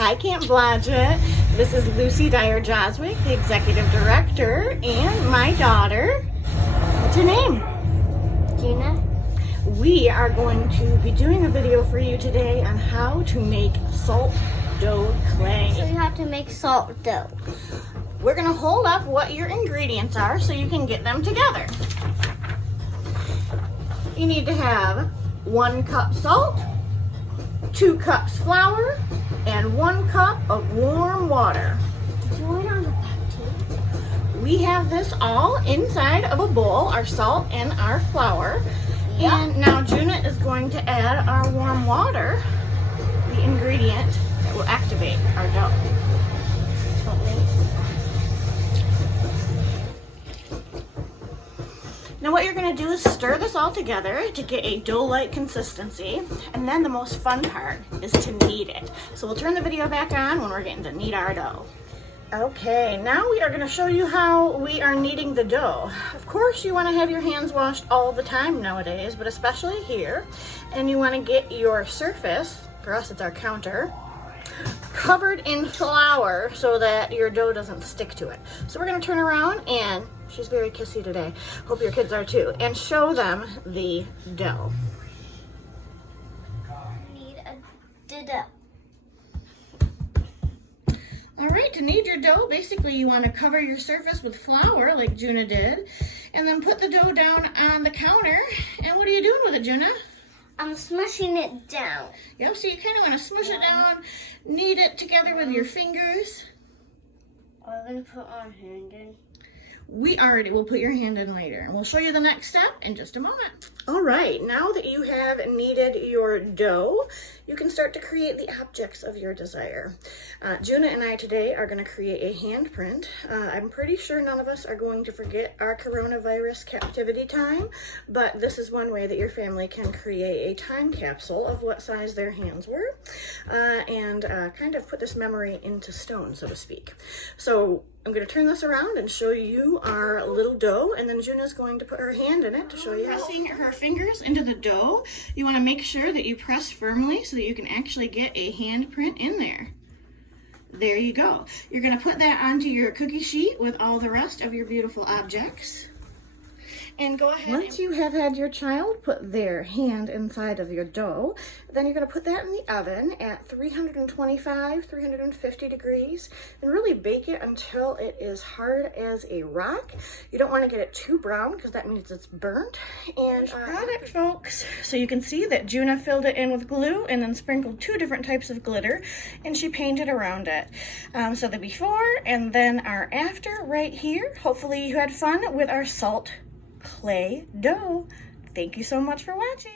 Hi, Camp Blodgett. This is Lucy Dyer Joswick, the Executive Director, and my daughter. What's your name? Gina. We are going to be doing a video for you today on how to make salt dough clay. So you have to make salt dough. We're going to hold up what your ingredients are so you can get them together. You need to have 1 cup salt, 2 cups flour, and 1 cup of warm water. Join on the back too. We have this all inside of a bowl, our salt and our flour. Yep. And now Juna is going to add our warm water, the ingredient that will activate our dough. Now what you're going to do is stir this all together to get a dough-like consistency, and then the most fun part is to knead it. So we'll turn the video back on when we're getting to knead our dough. Okay, now we are going to show you how we are kneading the dough. Of course, you want to have your hands washed all the time nowadays, but especially here. And you want to get your surface, for us it's our counter, covered in flour so that your dough doesn't stick to it. So we're going to turn around, and she's very kissy today. Hope your kids are too. And show them the dough. Need a dough. All right, to knead your dough, basically you want to cover your surface with flour like Juna did, and then put the dough down on the counter. And what are you doing with it, Juna? I'm smushing it down. Yep, so you kind of want to smush it down, knead it together with your fingers. We're going to put our hand in. We'll put your hand in later, and we'll show you the next step in just a moment. All right, now that you have kneaded your dough, you can start to create the objects of your desire. Juna and I today are going to create a handprint. I'm pretty sure none of us are going to forget our coronavirus captivity time, but this is one way that your family can create a time capsule of what size their hands were, and kind of put this memory into stone, so to speak. So I'm going to turn this around and show you our little dough, and then Juna's going to put her hand in it to show you how. Pressing her fingers into the dough, you want to make sure that you press firmly so that you can actually get a handprint in there. There you go. You're going to put that onto your cookie sheet with all the rest of your beautiful objects. And go ahead. Once you have had your child put their hand inside of your dough, then you're going to put that in the oven at 325, 350 degrees, and really bake it until it is hard as a rock. You don't want to get it too brown because that means it's burnt. And product, folks. So you can see that Juna filled it in with glue and then sprinkled 2 different types of glitter, and she painted around it. So the before and then our after right here. Hopefully you had fun with our salt clay dough. Thank you so much for watching.